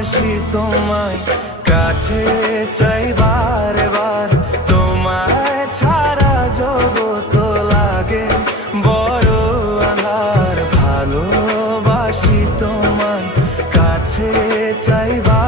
ভালোবাসি তোমায়, কাছে চাই বারে বার। তোমায় ছাড়া জগৎ লাগে বড় আঁধার। ভালোবাসি তোমায়, কাছে চাই বারে